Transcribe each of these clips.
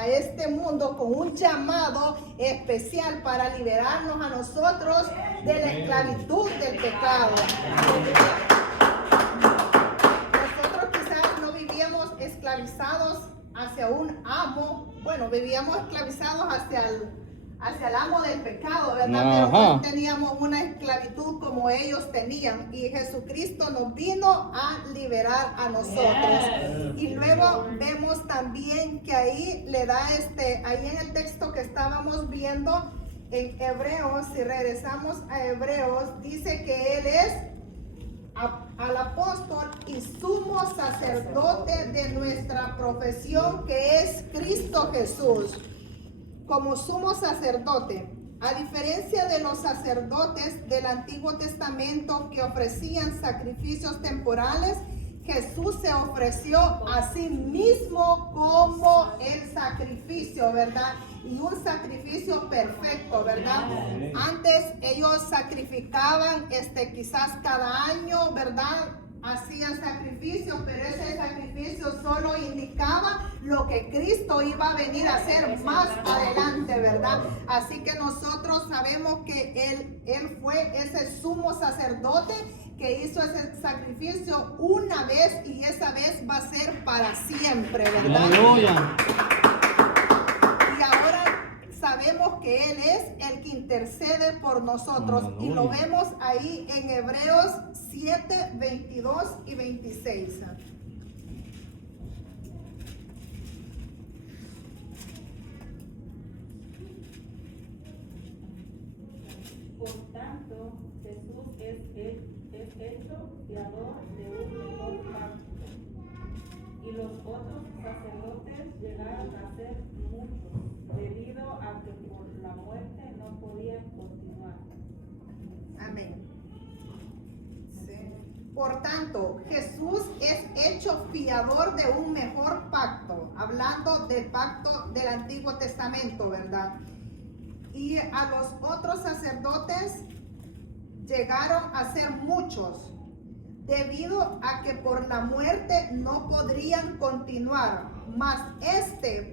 a este mundo con un llamado especial para liberarnos a nosotros de la esclavitud del pecado. Nosotros quizás no vivíamos esclavizados hacia un amo, bueno, vivíamos esclavizados hacia el amo del pecado, ¿verdad? Pero no teníamos una esclavitud como ellos tenían, y Jesucristo nos vino a liberar a nosotros. Y luego vemos también que ahí le da ahí en el texto que estábamos viendo en Hebreos, si regresamos a Hebreos, dice que Él es al apóstol y sumo sacerdote de nuestra profesión, que es Cristo Jesús. Como sumo sacerdote, a diferencia de los sacerdotes del Antiguo Testamento que ofrecían sacrificios temporales, Jesús se ofreció a sí mismo como el sacrificio, ¿verdad? Y un sacrificio perfecto, ¿verdad? Antes ellos sacrificaban quizás cada año, ¿verdad? Hacían sacrificios, pero ese sacrificio solo indicaba lo que Cristo iba a venir a hacer más adelante, ¿verdad? Así que nosotros sabemos que Él fue ese sumo sacerdote que hizo ese sacrificio una vez, y esa vez va a ser para siempre, ¿verdad? ¡Aleluya! Y ahora sabemos que Él es el que intercede por nosotros. ¡Aleluya! Y lo vemos ahí en Hebreos 7, 22 y 26. Por tanto, Jesús es hecho fiador de un mejor pacto, y los otros sacerdotes llegaron a ser muchos, debido a que por la muerte no podían continuar. Amén. Sí. Por tanto, Jesús es hecho fiador de un mejor pacto, hablando del pacto del Antiguo Testamento, ¿verdad? Y a los otros sacerdotes llegaron a ser muchos, debido a que por la muerte no podrían continuar, mas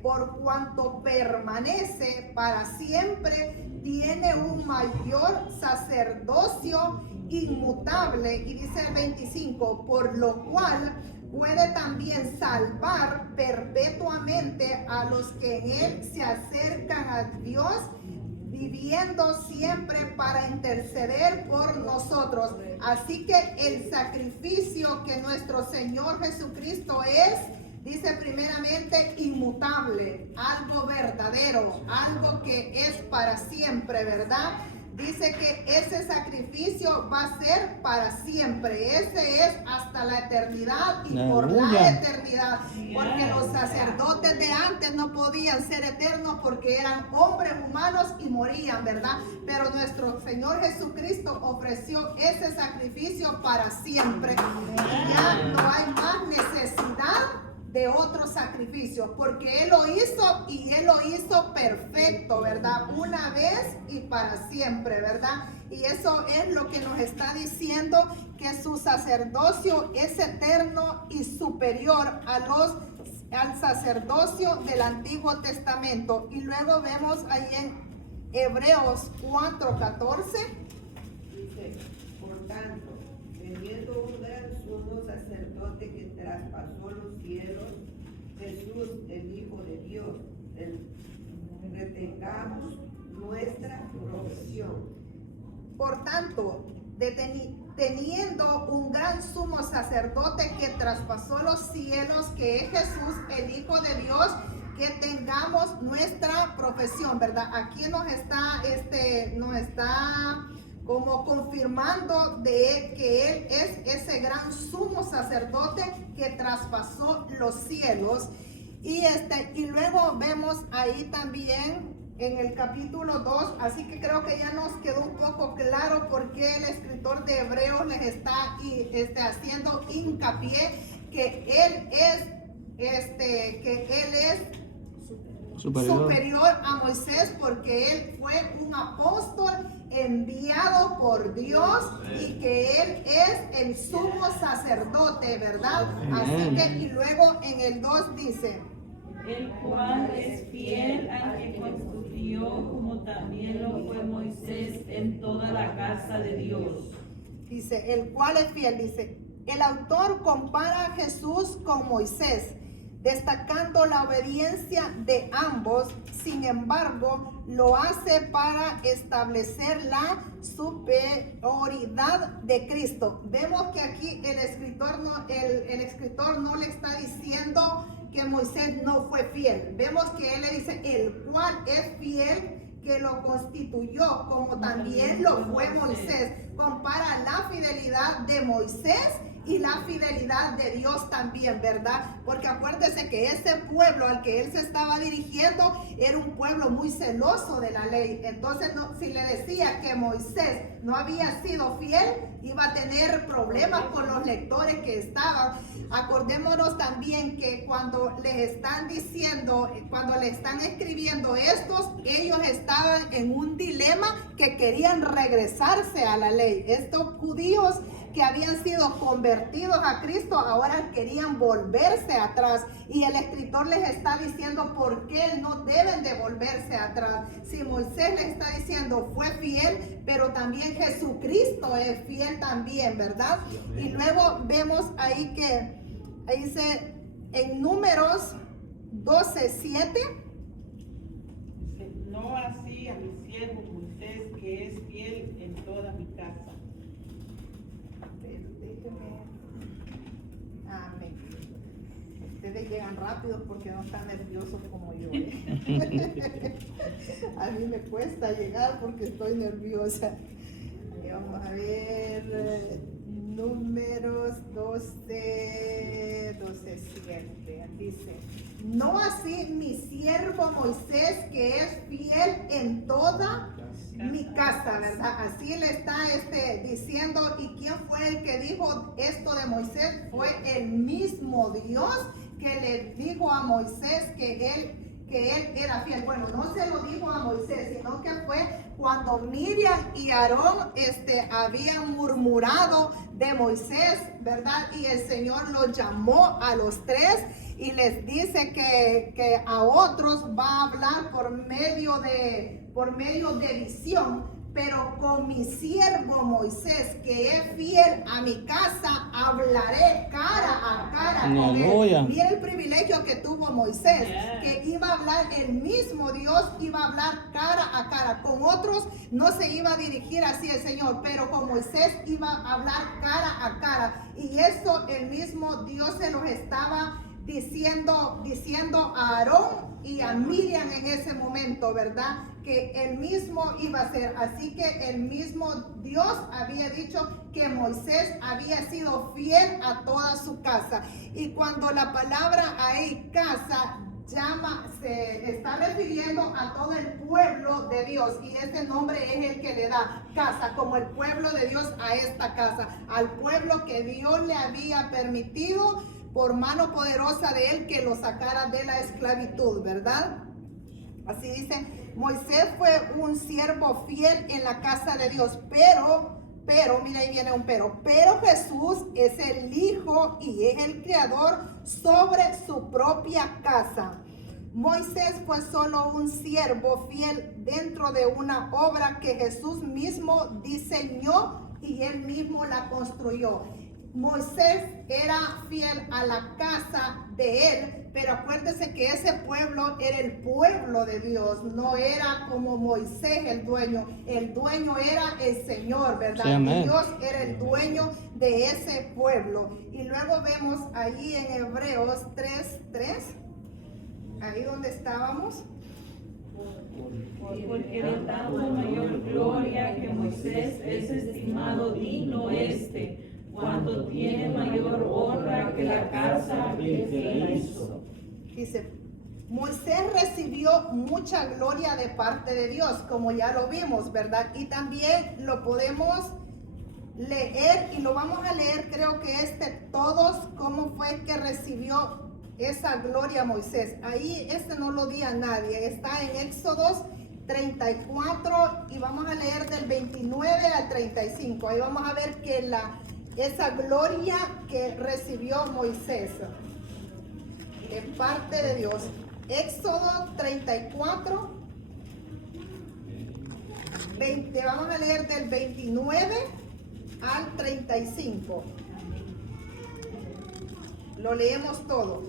por cuanto permanece para siempre, tiene un mayor sacerdocio inmutable. Y dice el 25, por lo cual puede también salvar perpetuamente a los que en Él se acercan a Dios, viviendo siempre para interceder por nosotros. Así que el sacrificio que nuestro Señor Jesucristo es, dice primeramente inmutable, algo verdadero, algo que es para siempre, ¿verdad? Dice que ese sacrificio va a ser para siempre. Ese es hasta la eternidad y por la eternidad. Porque los sacerdotes de antes no podían ser eternos porque eran hombres humanos y morían, ¿verdad? Pero nuestro Señor Jesucristo ofreció ese sacrificio para siempre. Y ya no hay más necesidad de otros sacrificios, porque Él lo hizo, y Él lo hizo perfecto, ¿verdad? Una vez y para siempre, ¿verdad? Y eso es lo que nos está diciendo, que su sacerdocio es eterno y superior al sacerdocio del Antiguo Testamento. Y luego vemos ahí en Hebreos 4:14. Dice, por tanto, teniendo un gran sumo sacerdote que traspasó los cielos, Jesús, el Hijo de Dios, retengamos nuestra profesión. Por tanto, teniendo un gran sumo sacerdote que traspasó los cielos, que es Jesús, el Hijo de Dios, que tengamos nuestra profesión, ¿verdad? Aquí nos está como confirmando de que Él es ese gran sumo sacerdote que traspasó los cielos. Y luego vemos ahí también en el capítulo 2, así que creo que ya nos quedó un poco claro por qué el escritor de Hebreos les está haciendo hincapié que Él es superior a Moisés, porque Él fue un apóstol enviado por Dios y que Él es el sumo sacerdote, ¿verdad? Así que, y luego en el 2 dice, el cual es fiel en toda la casa de Dios. Dice, el cual es fiel. Dice, el autor compara a Jesús con Moisés, destacando la obediencia de ambos. Sin embargo, lo hace para establecer la superioridad de Cristo. Vemos que aquí el escritor no le está diciendo que Moisés no fue fiel. Vemos que él le dice, el cual es fiel, que lo constituyó, como también lo fue Moisés. Compara la fidelidad de Moisés y la fidelidad de Dios también, ¿verdad? Porque acuérdese que ese pueblo al que él se estaba dirigiendo era un pueblo muy celoso de la ley. Entonces, si le decía que Moisés no había sido fiel, iba a tener problemas con los lectores que estaban. Acordémonos también que cuando les están diciendo, cuando le están escribiendo estos, ellos estaban en un dilema que querían regresarse a la ley. Estos judíos que habían sido convertidos a Cristo ahora querían volverse atrás, y el escritor les está diciendo por qué no deben de volverse atrás. Si Moisés les está diciendo fue fiel, pero también Jesucristo es fiel también, ¿verdad? Y luego vemos ahí que ahí dice en Números 12:7. No así a mi siervo Moisés, que es fiel en toda mi casa. Amén. Ustedes llegan rápido porque no están nerviosos como yo, ¿eh? A mí me cuesta llegar porque estoy nerviosa. Vamos a ver, Números 12:7. Dice, no así mi siervo Moisés, que es fiel en toda mi casa, ¿verdad? Así le está diciendo. ¿Y quién fue el que dijo esto de Moisés? Fue el mismo Dios que le dijo a Moisés que él era fiel. Bueno, no se lo dijo a Moisés, sino que fue cuando Miriam y Aarón habían murmurado de Moisés, ¿verdad? Y el Señor los llamó a los tres y les dice que a otros va a hablar por medio de visión, pero con mi siervo Moisés, que es fiel a mi casa, hablaré cara a cara con él. Mira el privilegio que tuvo Moisés, que iba a hablar el mismo Dios, iba a hablar cara a cara. Con otros no se iba a dirigir así el Señor, pero con Moisés iba a hablar cara a cara. Y eso el mismo Dios se los estaba diciendo a Aarón y a Miriam en ese momento, ¿verdad? Que el mismo iba a ser. Así que el mismo Dios había dicho que Moisés había sido fiel a toda su casa. Y cuando la palabra ahí, casa, se está refiriendo a todo el pueblo de Dios, y ese nombre es el que le da casa, como el pueblo de Dios a esta casa, al pueblo que Dios le había permitido por mano poderosa de él que lo sacara de la esclavitud, ¿verdad? Así dice, Moisés fue un siervo fiel en la casa de Dios, pero, mira ahí viene un pero Jesús es el Hijo y es el Creador sobre su propia casa. Moisés fue solo un siervo fiel dentro de una obra que Jesús mismo diseñó y él mismo la construyó. Moisés era fiel a la casa de él, pero acuérdese que ese pueblo era el pueblo de Dios, no era como Moisés el dueño era el Señor, ¿verdad? Sí, Dios era el dueño de ese pueblo. Y luego vemos ahí en Hebreos 3:3, ahí donde estábamos. Porque de tanto mayor gloria que Moisés es estimado digno cuanto tiene mayor honra que la casa que la hizo. Dice, Moisés recibió mucha gloria de parte de Dios, como ya lo vimos, ¿verdad? Y también lo podemos leer, y lo vamos a leer, creo que todos, cómo fue que recibió esa gloria Moisés. Ahí no lo di a nadie, está en Éxodos 34, y vamos a leer del 29 al 35. Ahí vamos a ver que esa gloria que recibió Moisés de parte de Dios. Éxodo 34. Vamos a leer del 29 al 35. Lo leemos todo.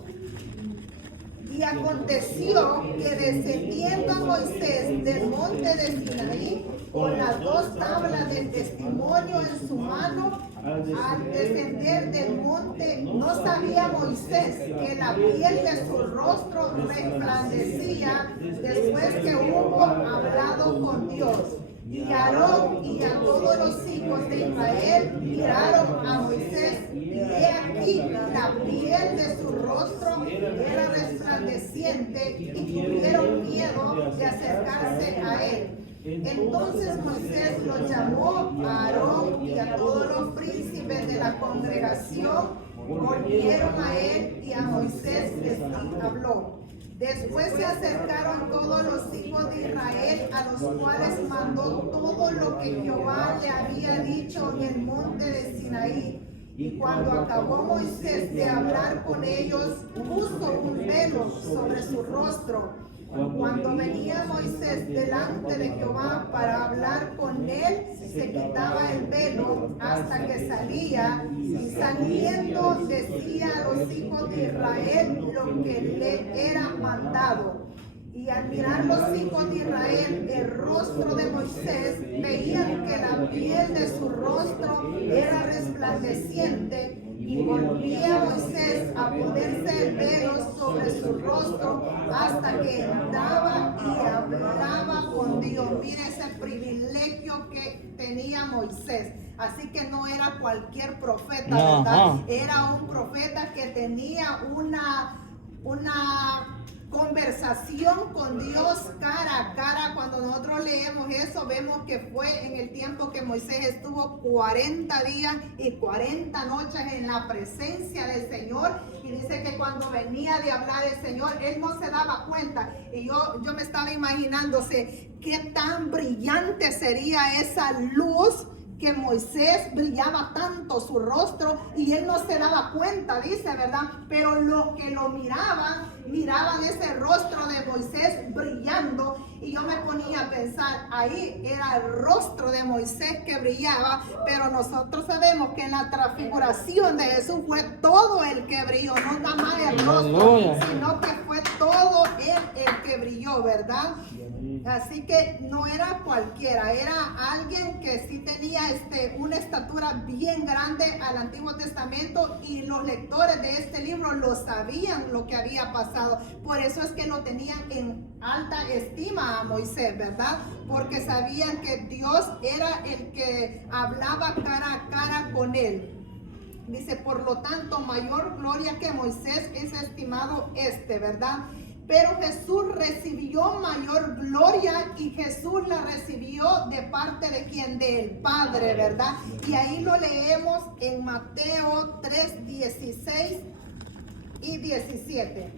Y aconteció que descendiendo Moisés del monte de Sinaí con las 2 tablas del testimonio en su mano, al descender del monte, no sabía Moisés que la piel de su rostro resplandecía después que hubo hablado con Dios. Y Aarón y a todos los hijos de Israel miraron a Moisés, y he aquí la piel de su rostro era resplandeciente, y tuvieron miedo de acercarse a él. Entonces Moisés los llamó a Aarón y a todos los príncipes de la congregación, volvieron a él y a Moisés les habló. Después se acercaron todos los hijos de Israel, a los cuales mandó todo lo que Jehová le había dicho en el monte de Sinaí. Y cuando acabó Moisés de hablar con ellos, puso un velo sobre su rostro. Cuando venía Moisés delante de Jehová para hablar con él, se quitaba el velo hasta que salía, y saliendo decía a los hijos de Israel lo que le era mandado. Y al mirar los hijos de Israel el rostro de Moisés, veían que la piel de su rostro era resplandeciente, y volvía Moisés a ponerse el velo sobre su rostro hasta que entraba y hablaba con Dios. Mire ese privilegio que tenía Moisés. Así que no era cualquier profeta, ¿verdad? Era un profeta que tenía una conversación con Dios cara a cara. Cuando nosotros leemos eso, vemos que fue en el tiempo que Moisés estuvo 40 días y 40 noches en la presencia del Señor, y dice que cuando venía de hablar el Señor, él no se daba cuenta. Y yo me estaba imaginándose qué tan brillante sería esa luz, que Moisés brillaba tanto su rostro y él no se daba cuenta, dice, ¿verdad? Pero los que lo miraban ese rostro de Moisés brillando, y yo me ponía a pensar, ahí era el rostro de Moisés que brillaba, pero nosotros sabemos que en la transfiguración de Jesús fue todo el que brilló, no nada más el rostro, sino que fue todo él el que brilló, ¿verdad? Así que no era cualquiera, era alguien que sí tenía una estatura bien grande al Antiguo Testamento, y los lectores de este libro lo sabían lo que había pasado. Por eso es que lo tenían en alta estima a Moisés, ¿verdad? Porque sabían que Dios era el que hablaba cara a cara con él. Dice, por lo tanto, mayor gloria que Moisés es estimado ¿verdad? Pero Jesús recibió mayor gloria, y Jesús la recibió de parte de ¿quién? Del Padre, ¿verdad? Y ahí lo leemos en Mateo 3, 16 y 17.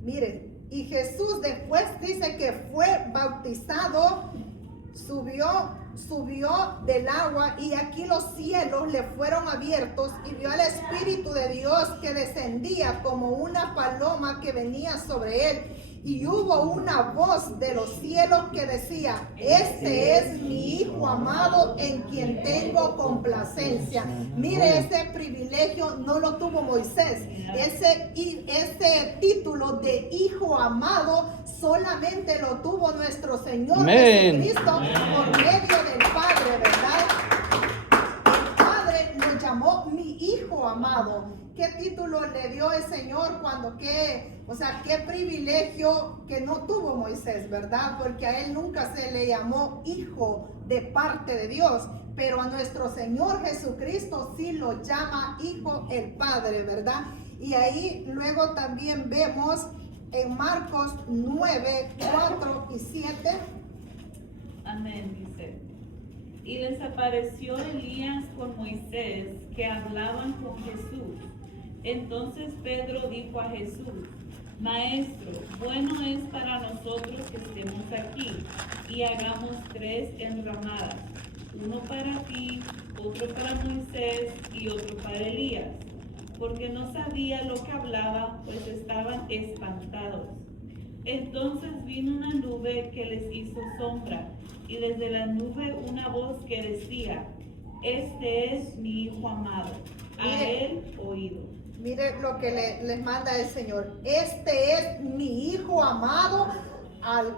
Miren, y Jesús después dice que fue bautizado, subió del agua, y aquí los cielos le fueron abiertos, y vio al Espíritu de Dios que descendía como una paloma que venía sobre él. Y hubo una voz de los cielos que decía, este es mi Hijo amado en quien tengo complacencia. Mire, ese privilegio no lo tuvo Moisés. Ese título de Hijo amado solamente lo tuvo nuestro Señor Jesucristo por medio del Padre, ¿verdad? El Padre lo llamó mi Hijo amado. ¿Qué título le dio el Señor qué privilegio que no tuvo Moisés, ¿verdad? Porque a él nunca se le llamó hijo de parte de Dios, pero a nuestro Señor Jesucristo sí lo llama hijo el Padre, ¿verdad? Y ahí luego también vemos en Marcos 9, 4 y 7. Amén, dice. Y les apareció Elías con Moisés, que hablaban con Jesús. Entonces Pedro dijo a Jesús, Maestro, bueno es para nosotros que estemos aquí y hagamos 3 enramadas, uno para ti, otro para Moisés y otro para Elías, porque no sabía lo que hablaba, pues estaban espantados. Entonces vino una nube que les hizo sombra, y desde la nube una voz que decía: Este es mi Hijo amado, a él oído. Mire lo que les manda el Señor. Este es mi Hijo amado, al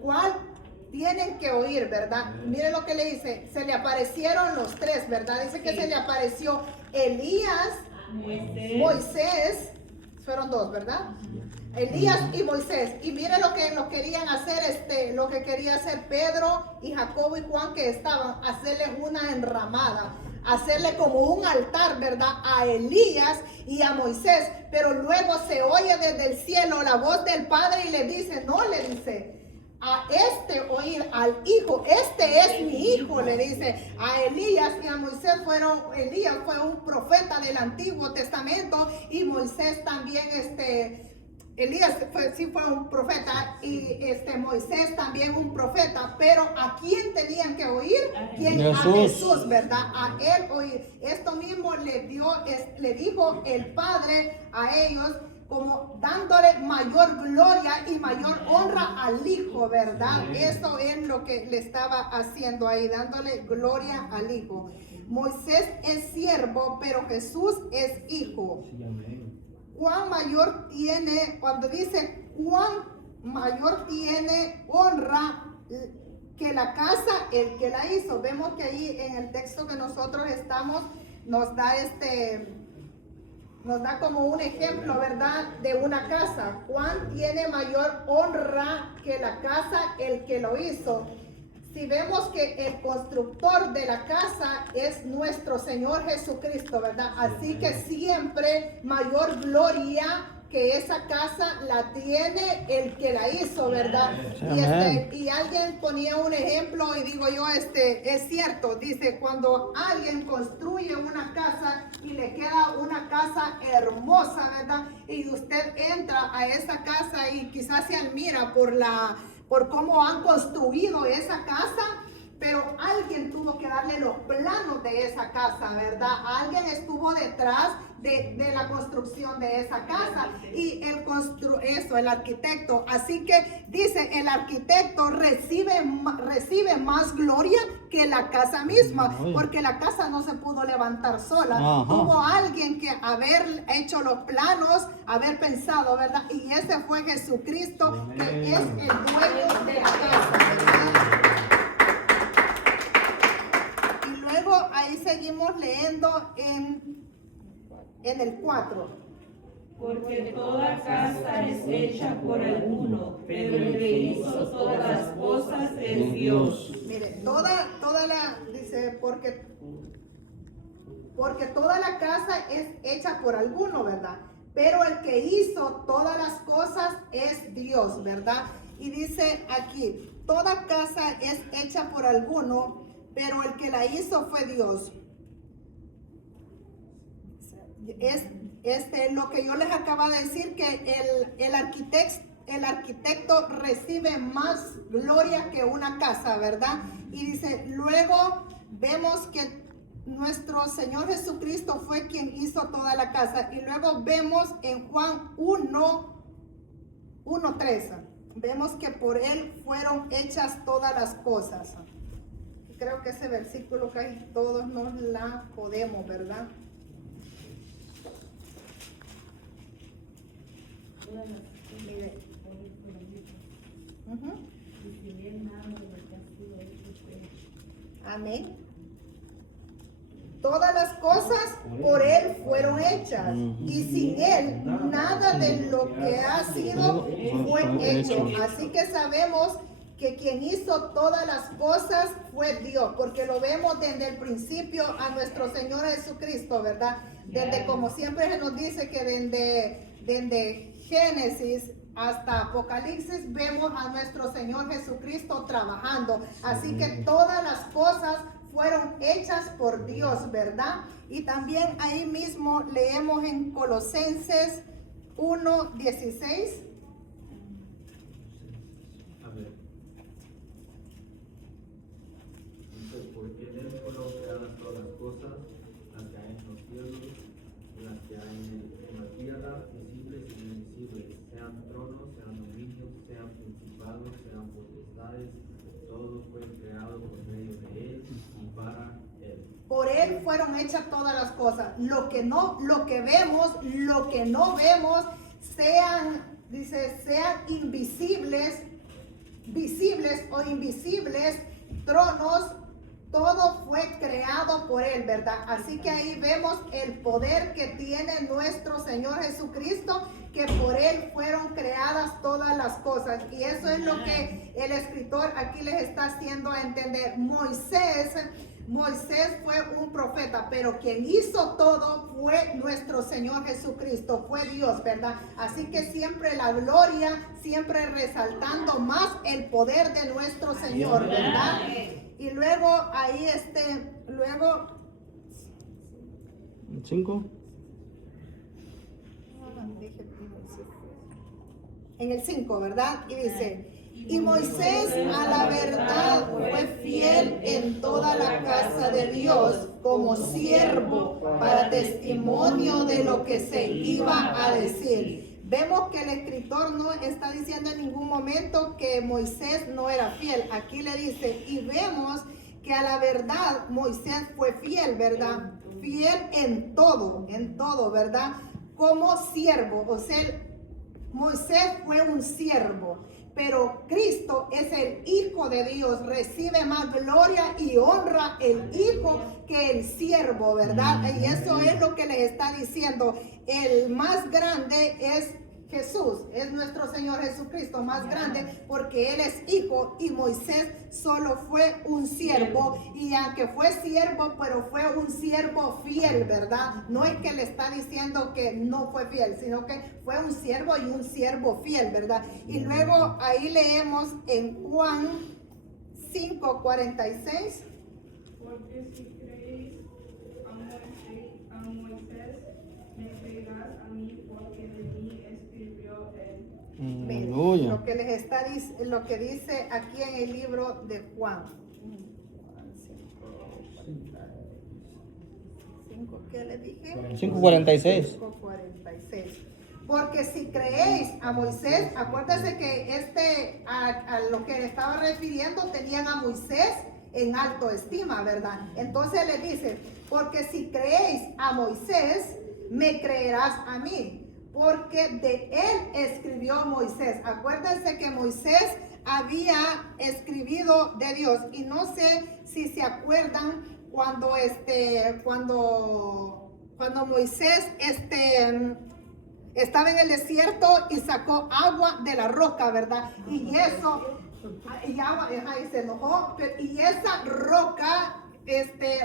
cual tienen que oír, ¿verdad? Mire lo que le dice. Se le aparecieron los 3, ¿verdad? Dice que se le apareció Elías, Moisés. Fueron 2, ¿verdad? Elías y Moisés. Y mire lo que lo querían hacer, lo que quería hacer Pedro y Jacobo y Juan, que estaban, hacerle una enramada, hacerle como un altar, ¿verdad? A Elías y a Moisés. Pero luego se oye desde el cielo la voz del Padre y le dice, a oír al Hijo, este es mi Hijo, le dice a Elías y a Moisés. Elías fue un profeta del Antiguo Testamento y Moisés también, Elías fue un profeta y Moisés también un profeta, pero ¿a quién tenían que oír? A Jesús, ¿verdad? A él oír. Esto mismo le dijo el Padre a ellos, como dándole mayor gloria y mayor honra al Hijo, ¿verdad? Eso es lo que le estaba haciendo ahí, dándole gloria al Hijo. Moisés es siervo, pero Jesús es hijo. ¿Cuán mayor tiene, cuando dice cuán mayor tiene honra que la casa el que la hizo? Vemos que ahí en el texto que nosotros estamos nos da como un ejemplo, ¿verdad? De una casa. ¿Cuán tiene mayor honra que la casa el que lo hizo? Si vemos que el constructor de la casa es nuestro Señor Jesucristo, ¿verdad? Así que siempre mayor gloria que esa casa la tiene el que la hizo, ¿verdad? Y alguien ponía un ejemplo y digo yo, es cierto, dice, cuando alguien construye una casa y le queda una casa hermosa, ¿verdad? Y usted entra a esa casa y quizás se admira por cómo han construido esa casa, pero alguien tuvo que darle los planos de esa casa, ¿verdad? Alguien estuvo detrás de la construcción de esa casa y el arquitecto. Así que dice, el arquitecto recibe más gloria que la casa misma, porque la casa no se pudo levantar sola. Tuvo alguien que haber hecho los planos, haber pensado, ¿verdad? Y ese fue Jesucristo, que es el dueño de la casa, ¿verdad? Y luego ahí seguimos leyendo en el 4. Porque toda casa es hecha por alguno, pero el que hizo todas las cosas es Dios. Mire, dice, porque toda la casa es hecha por alguno, ¿verdad? Pero el que hizo todas las cosas es Dios, ¿verdad? Y dice aquí, toda casa es hecha por alguno, pero el que la hizo fue Dios. Es lo que yo les acabo de decir, que el arquitecto recibe más gloria que una casa, ¿verdad? Y dice, luego vemos que nuestro Señor Jesucristo fue quien hizo toda la casa. Y luego vemos en Juan 1:13, vemos que por él fueron hechas todas las cosas. Creo que ese versículo que ahí todos nos la podemos, ¿verdad? Mire. Amén. Todas las cosas por él fueron hechas y sin él nada de lo que ha sido fue hecho. Así que sabemos que quien hizo todas las cosas fue Dios, porque lo vemos desde el principio a nuestro Señor Jesucristo, ¿verdad? Desde, como siempre se nos dice, que desde Génesis hasta Apocalipsis vemos a nuestro Señor Jesucristo trabajando. Así que todas las cosas fueron hechas por Dios, ¿verdad? Y también ahí mismo leemos en Colosenses 1:16. A ver. Dice, porque en él fueron creadas todas las cosas, las que hay en los cielos, y las que hay en la tierra, visibles y invisibles, sean tronos, sean dominios, sean principados, sean potestades, todo fue creado por medio de él y para él. Por él fueron hechas todas las cosas. Lo que vemos, lo que no vemos, sean invisibles, visibles o invisibles, tronos, todo fue creado por él, ¿verdad? Así que ahí vemos el poder que tiene nuestro Señor Jesucristo, que por él fueron creadas todas las cosas. Y eso es lo que el escritor aquí les está haciendo entender. Moisés fue un profeta, pero quien hizo todo fue nuestro Señor Jesucristo, fue Dios, ¿verdad? Así que siempre la gloria, siempre resaltando más el poder de nuestro Señor, ¿verdad? Y luego ahí luego 5. en el 5, ¿verdad? Y dice, y Moisés a la verdad fue fiel en toda la casa de Dios como siervo para testimonio de lo que se iba a decir. Vemos que el escritor no está diciendo en ningún momento que Moisés no era fiel. Aquí le dice, y vemos que a la verdad Moisés fue fiel, ¿verdad? Fiel en todo, ¿verdad? Como siervo, o sea, Moisés fue un siervo, pero Cristo es el Hijo de Dios, recibe más gloria y honra el Hijo que el siervo, ¿verdad? Y eso es lo que les está diciendo. El más grande es Jesús, es nuestro Señor Jesucristo más grande, porque Él es hijo y Moisés solo fue un siervo, y aunque fue siervo, pero fue un siervo fiel, ¿verdad? No es que le está diciendo que no fue fiel, sino que fue un siervo y un siervo fiel, ¿verdad? Y luego ahí leemos en Juan 5:46. Porque si creéis a Moisés, me creerás a mí, porque de mí escribió él. Aleluya. Lo que dice aquí en el libro de Juan. ¿Qué le dije? 5:46. 5:46. Porque si creéis a Moisés, acuérdense que a lo que le estaba refiriendo, tenían a Moisés en alto estima, ¿verdad? Entonces le dice, porque si creéis a Moisés, me creerás a mí, porque de él escribió Moisés. Acuérdense que Moisés había escribido de Dios, y no sé si se acuerdan cuando Moisés estaba en el desierto y sacó agua de la roca, ¿verdad? Y se enojó, y esa roca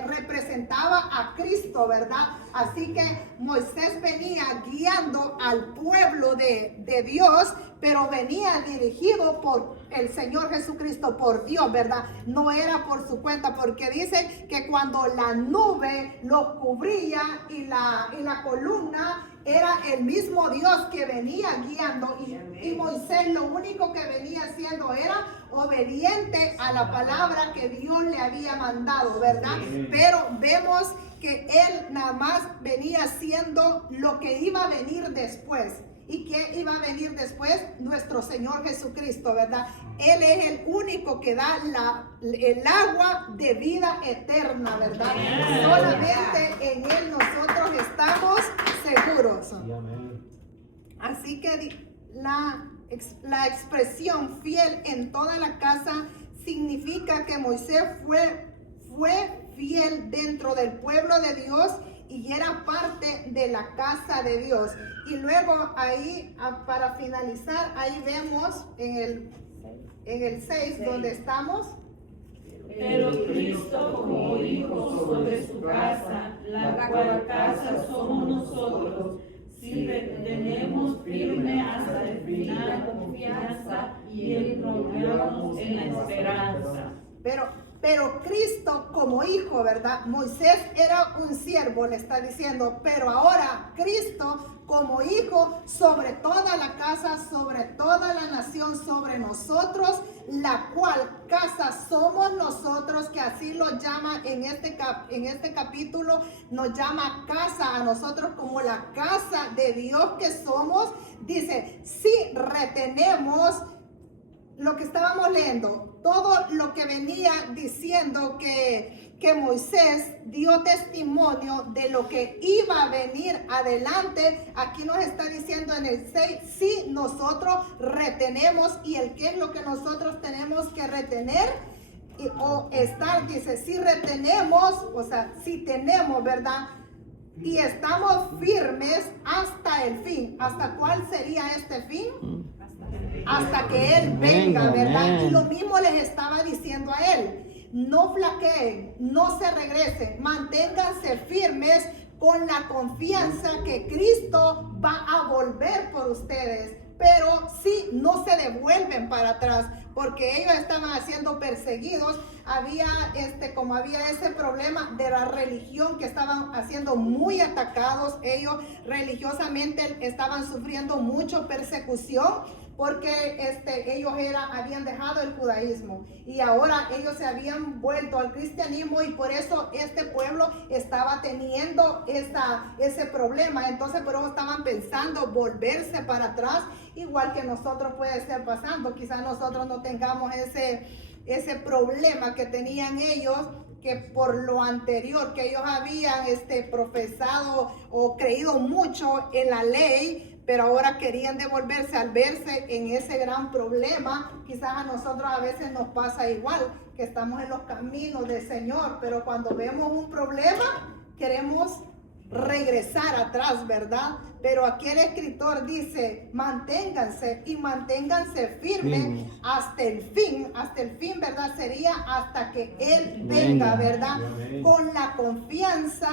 representaba a Cristo, ¿verdad? Así que Moisés venía guiando al pueblo de Dios, pero venía dirigido por el Señor Jesucristo, por Dios, ¿verdad? No era por su cuenta, porque dice que cuando la nube los cubría y la columna, era el mismo Dios que venía guiando, y Moisés lo único que venía haciendo era obediente a la palabra que Dios le había mandado, ¿verdad? Pero vemos que él nada más venía haciendo lo que iba a venir después. ¿Y qué iba a venir después? Nuestro Señor Jesucristo, ¿verdad? Él es el único que da el agua de vida eterna, ¿verdad? Solamente en Él nosotros estamos seguros. Así que la expresión fiel en toda la casa significa que Moisés fue fiel dentro del pueblo de Dios y era parte de la casa de Dios. Y luego ahí, para finalizar, ahí vemos en el 6 donde estamos. Pero Cristo como hijo sobre su casa, la cual casa somos nosotros, si retenemos firme hasta el final confianza y enrollamos en la esperanza. Pero pero Cristo como hijo, ¿verdad? Moisés era un siervo, le está diciendo, pero ahora Cristo como hijo sobre toda la casa, sobre toda la nación, sobre nosotros, la cual casa somos nosotros, que así lo llama en este capítulo, nos llama casa a nosotros como la casa de Dios que somos. Dice, si retenemos lo que estábamos leyendo, todo lo que venía diciendo que Moisés dio testimonio de lo que iba a venir adelante, aquí nos está diciendo en el 6, si nosotros retenemos, y el qué es lo que nosotros tenemos que retener, o estar, dice, si retenemos, o sea, si tenemos, ¿verdad? Y estamos firmes hasta el fin. ¿Hasta cuál sería este fin? Hasta que Él venga, ¿verdad? Y lo mismo les estaba diciendo a él. No flaqueen, no se regresen, manténganse firmes con la confianza que Cristo va a volver por ustedes. Pero sí, no se devuelven para atrás, porque ellos estaban siendo perseguidos. Había como había ese problema de la religión, que estaban siendo muy atacados. Ellos religiosamente estaban sufriendo mucha persecución, porque ellos habían dejado el judaísmo y ahora ellos se habían vuelto al cristianismo, y por eso este pueblo estaba teniendo ese problema. Entonces, por eso estaban pensando volverse para atrás, igual que nosotros puede ser pasando. Quizás nosotros no tengamos ese problema que tenían ellos, que por lo anterior que ellos habían profesado o creído mucho en la ley, pero ahora querían devolverse al verse en ese gran problema. Quizás a nosotros a veces nos pasa igual, que estamos en los caminos del Señor, pero cuando vemos un problema queremos regresar atrás, ¿verdad? Pero aquí el escritor dice, manténganse y manténganse firmes hasta el fin, ¿verdad? Sería hasta que Él venga, ¿verdad? Con la confianza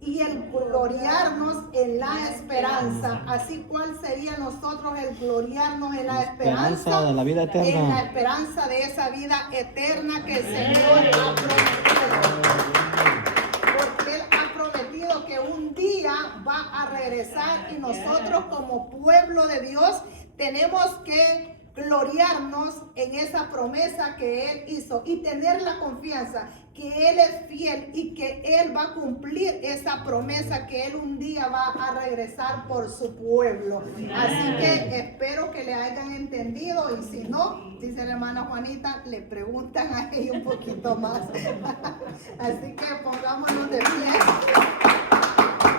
y el gloriarnos en la esperanza. Así, ¿cuál sería nosotros el gloriarnos en la esperanza? De la vida eterna. En la esperanza de esa vida eterna que el Señor ha prometido. Porque Él ha prometido que un día va a regresar, y nosotros como pueblo de Dios tenemos que gloriarnos en esa promesa que Él hizo y tener la confianza que Él es fiel y que Él va a cumplir esa promesa, que Él un día va a regresar por su pueblo. Así que espero que le hayan entendido, y si no, dice la hermana Juanita, le preguntan a ella un poquito más. Así que pongámonos de pie.